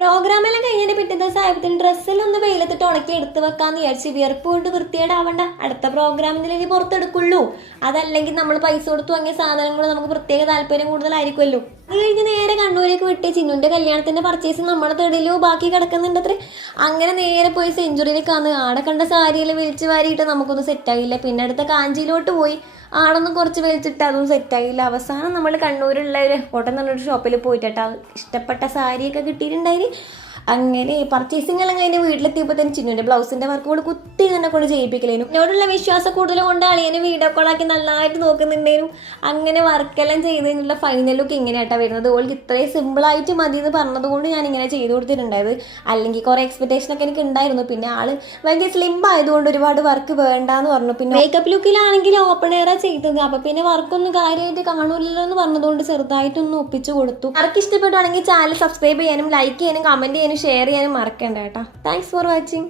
പ്രോഗ്രാമെല്ലാം കഴിഞ്ഞതിന്റെ പിറ്റേ ദിവസം ആയപ്പോഴത്തേന് ഡ്രസ്സെല്ലാം വെയിലത്തിട്ട് ഉണക്കി എടുത്ത് വെക്കാന്ന് വിചാരിച്ച് വിയർപ്പ് കൊണ്ട് വൃത്തിയേടാവണ്ട, അടുത്ത പ്രോഗ്രാമിന് പുറത്തെടുക്കുള്ളൂ. അതല്ലെങ്കിൽ നമ്മൾ പൈസ കൊടുത്ത് വാങ്ങിയ സാധനങ്ങൾ നമുക്ക് പ്രത്യേക താല്പര്യം കൂടുതലായിരിക്കുമല്ലോ. അത് കഴിഞ്ഞ് നേരെ കണ്ണൂരേക്ക് വിട്ട് ചിന്നുന്റെ കല്യാണത്തിന്റെ പർച്ചേസ് നമ്മളെ തെടിലോ ബാക്കി കിടക്കുന്നുണ്ട് അത്ര. അങ്ങനെ നേരെ പോയി സെഞ്ചുറിയിലേക്ക് വന്ന് ആടെ കണ്ട സാരിയെല്ലാം വലിച്ചു വാരിയിട്ട് നമുക്കൊന്നും സെറ്റായില്ല. പിന്നെ അടുത്ത കാഞ്ചിയിലോട്ട് പോയി, ആടൊന്നും കുറച്ച് വലിച്ചിട്ട് അതൊന്നും സെറ്റായില്ല. അവസാനം നമ്മൾ കണ്ണൂരുള്ള ഒരു കോട്ടൺ എന്നൊരു ഷോപ്പിൽ പോയിട്ടാ ഇഷ്ടപ്പെട്ട സാരിയൊക്കെ കിട്ടിയിട്ടുണ്ടായി. അങ്ങനെ പർച്ചേസിംഗ് എല്ലാം കഴിഞ്ഞ് വീട്ടിലെത്തിയപ്പോൾ തന്നെ ചിന്നുവിന്റെ ബ്ലൗസിന്റെ വർക്ക് കൊണ്ട് കുത്തി തന്നെ കൊണ്ട് ചെയ്യിപ്പിക്കലേനു. എന്നോടുള്ള വിശ്വാസം കൂടുതൽ കൊണ്ട് അളിയനെ വീഡിയോ കോളാക്കി നന്നായിട്ട് നോക്കുന്നുണ്ടായിരുന്നു. അങ്ങനെ വർക്കെല്ലാം ചെയ്തതിനുള്ള ഫൈനൽ ലുക്ക് ഇങ്ങനെയായിട്ടാ വരുന്നത്. ഓൾക്ക് ഇത്രയും സിമ്പിളായിട്ട് മതി എന്ന് പറഞ്ഞതുകൊണ്ട് ഞാൻ ഇങ്ങനെ ചെയ്തു കൊടുത്തിട്ടുണ്ടായത്. അല്ലെങ്കിൽ കുറെ എക്സ്പെക്ടേഷൻ ഒക്കെ എനിക്ക് ഉണ്ടായിരുന്നു. പിന്നെ ആള് ഭയങ്കര സ്ലിം ആയതുകൊണ്ട് ഒരുപാട് വർക്ക് വേണ്ടാന്ന് പറഞ്ഞു. പിന്നെ മേക്കപ്പ് ലുക്കിലാണെങ്കിൽ ഓപ്പൺ എയറാ ചെയ്തത്. അപ്പൊ പിന്നെ വർക്കൊന്നും കാര്യമായിട്ട് കാണൂലല്ലോ എന്ന് പറഞ്ഞതുകൊണ്ട് ചെറുതായിട്ടൊന്ന് ഒപ്പിച്ചു കൊടുത്തു. വർക്ക് ഇഷ്ടപ്പെട്ടാണെങ്കിൽ ചാനൽ സബ്സ്ക്രൈബ് ചെയ്യാനും ലൈക്ക് ചെയ്യാനും കമന്റ് ചെയ്യാനും ഷെയർ ചെയ്യാനും മറക്കണ്ട കേട്ടോ. Thanks for watching.